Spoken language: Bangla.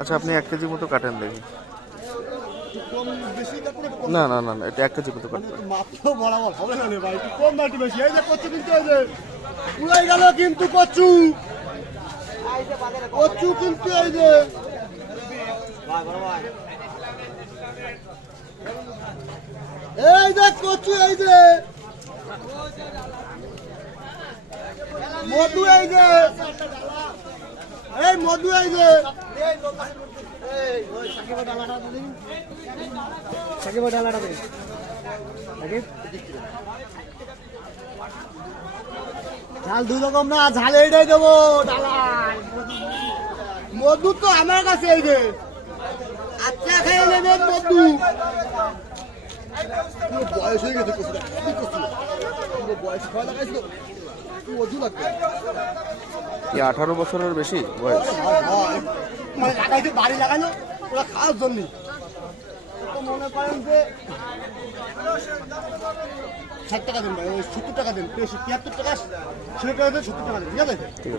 আচ্ছা, আপনি 1 কেজি মতো কাটেন দেখি। না না না না, এটা 1 কেজি মতো কাটবেন। মাত্র বরাবর হবে না রে ভাই, একটু কম না একটু বেশি। এই যে কচু কিন্তু এই যে উড়াই গেল কিন্তু কচু কচু কিন্তু এই যে কচু এই যে মধু এই যে এই মধু এই যে ঝাল দুই রকম না, ঝাল এইটাই দেবো ডালায়। মধু তো আমার কাছে এই যে আচ্ছা খেয়ে নেবেন মধু। বয়স হয়ে গেছে বয়স খাওয়া লাগাইছিল মধু লাগবে। 18 বছরের বেশি বয়স? মানে লাগাইছে বাড়ি লাগানো ওরা খাওয়ার জন্য। মনে করেন যে 60 টাকা দেন ভাই, ওই 70 টাকা দেন, 73 টাকা 70 টাকা দেন, ঠিক আছে?